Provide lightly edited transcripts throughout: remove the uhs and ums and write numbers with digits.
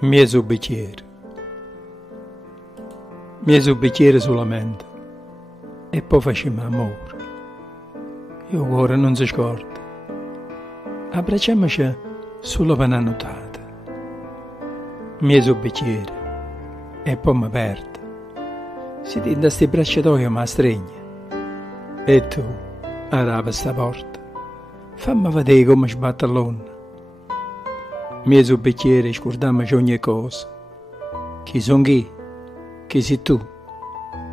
Mezzo bicchiere. Mezzo bicchiere solamente. E poi facciamo amore. Io ora non si scorda. Abbracciamoci solo per una notata. Mezzo bicchiere. E poi mi perde. Si tende a sti bracciatoio ma stregna. E tu, arava sta porta. Fammi vedere come sbatte l'onna. Mezzo bicchiere scordiamoci ogni cosa. Chi son chi sei tu,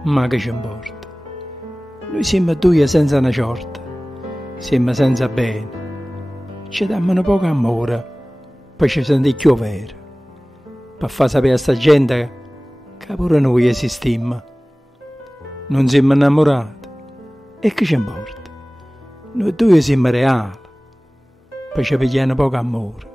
ma che ci importa. Noi siamo due senza una sorta, siamo senza bene. Ci diamo un poco amore per ci sentire più vero, per far sapere a sta gente che pure noi esistiamo. Non siamo innamorati, e che ci importa? Noi due siamo reali, per ci pigliare un poco amore.